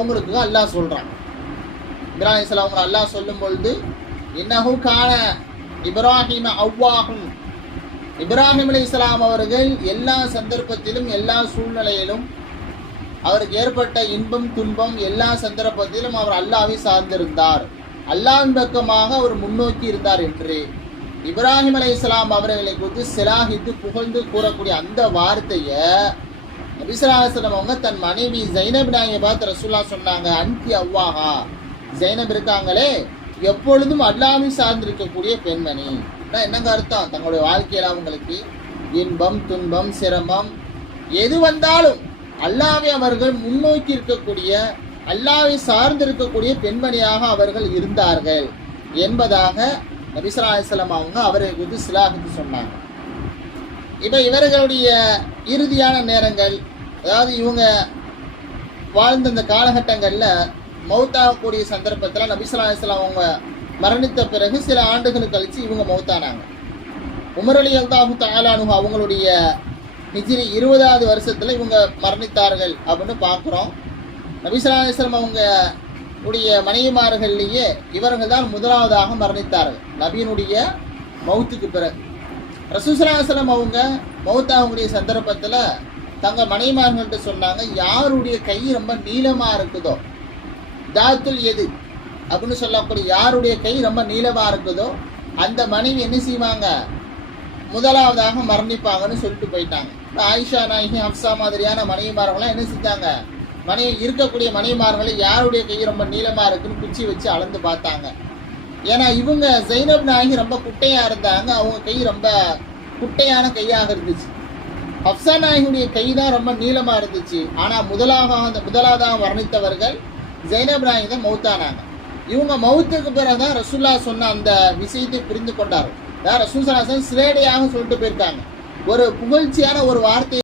அவங்களுக்கு அல்லாஹ் சொல்றான். இப்ராஹிம் அலைஹிஸ்ஸலாம் அவங்க அல்லாஹ் சொல்லும் பொழுது இன்னஹு கான இப்ராஹிம அவ்வாஹும், இப்ராஹிம் அலைஹிஸ்ஸலாம் அவர்கள் எல்லா சந்தர்ப்பத்திலும் எல்லா சூழ்நிலையிலும் அவருக்கு ஏற்பட்ட இன்பம் துன்பம் எல்லா சந்தர்ப்பத்திலும் அவர் அல்லாஹ்வை சார்ந்திருந்தார், அல்லாஹ்வின் பக்கமாக அவர் முன்னோக்கி இருந்தார் என்று இப்ராஹிம் அலைஹிஸ்ஸலாம் அவர்களை குறித்து சிலாகித்து புகழ்ந்து கூறக்கூடிய அந்த வார்த்தையை நபி ஸல்லல்லாஹு அலைஹி வஸல்லம் அவங்க தன் மனைவி ஜைனப் நாயை பார்த்து ரசூலுல்லாஹ் சொன்னாங்க, அன்கி அவ்வாஹா, ஜைனப் இருக்காங்களே எப்பொழுதும் அல்லாஹ்வை சார்ந்திருக்கக்கூடிய பெண்மணி. என்னங்க அர்த்தம்? தங்களுடைய வாழ்க்கையில் அவங்களுக்கு இன்பம் துன்பம் சிரமம் எது வந்தாலும் அல்லாஹ்வை அவர்கள் முன்னோக்கி இருக்கக்கூடிய அல்லாஹ்வை சார்ந்திருக்கக்கூடிய பெண்மணியாக அவர்கள் இருந்தார்கள் என்பதாக நபி ஸல்லல்லாஹு அலைஹி வஸல்லம் அவங்க அவரை குறித்து சிலாகித்து சொன்னாங்க. இப்போ இவர்களுடைய இறுதியான நேரங்கள், அதாவது இவங்க வாழ்ந்த இந்த காலகட்டங்களில் மௌத்தாகக்கூடிய சந்தர்ப்பத்தில் நபி ஸல்லல்லாஹு அலைஹி வஸல்லம் அவங்க மரணித்த பிறகு சில ஆண்டுகள் கழித்து இவங்க மௌத்தானாங்க. உமர் ரலியல்லாஹு தஆலா அன்ஹு அவங்களுடைய ஹிஜ்ரி 20வது வருஷத்தில் இவங்க மரணித்தார்கள் அப்படின்னு பார்க்குறோம். நபி ஸல்லல்லாஹு அலைஹி வஸல்லம் அவங்க உடைய மனைவிமார்கள்லேயே இவர்கள் தான் முதலாவதாக மரணித்தார்கள் நபியினுடைய மௌத்துக்கு பிறகு. ரசூல் ஸல்லல்லாஹு அலைஹி வஸல்லம் அவங்க மௌத்தாகக்கூடிய சந்தர்ப்பத்தில் தங்கள் மனைவிமார்கள்ட்ட சொன்னாங்க, யாருடைய கை ரொம்ப நீளமாக இருக்குதோ, தாத்துல் எது அப்படின்னு சொல்லக்கூடிய யாருடைய கை ரொம்ப நீளமாக இருக்குதோ அந்த மனைவி என்ன செய்வாங்க, முதலாவதாக மரணிப்பாங்கன்னு சொல்லிட்டு போயிட்டாங்க. ஆயிஷா நாயகி ஹப்சா மாதிரியான மனைவிமார்கள்லாம் என்ன செஞ்சாங்க, இருக்கக்கூடிய மனைவிமார்களை யாருடைய கை ரொம்ப நீளமாக இருக்குன்னு குச்சி வச்சு அளந்து பார்த்தாங்க. ஏன்னா இவங்க ஜைனப் நாயகி ரொம்ப குட்டையாக இருந்தாங்க, அவங்க கை ரொம்ப குட்டையான கையாக இருந்துச்சு. ஹப்சா நாயகியுடைய கை தான் ரொம்ப நீளமாக இருந்துச்சு. ஆனால் முதலாவதாக மரணித்தவர்கள் ஜைனப் நாயகி தான் மௌத்தானாங்க. இவங்க மௌத்துக்கு பிறகுதான் ரசூலுல்லாஹ் சொன்ன அந்த விஷயத்தை புரிந்து கொண்டார்கள். ரசூல் ஸல்லல்லாஹு அலைஹி வஸல்லம் சிலேடையாக சொல்லிட்டு போயிருக்காங்க, ஒரு புகழ்ச்சியான ஒரு வார்த்தை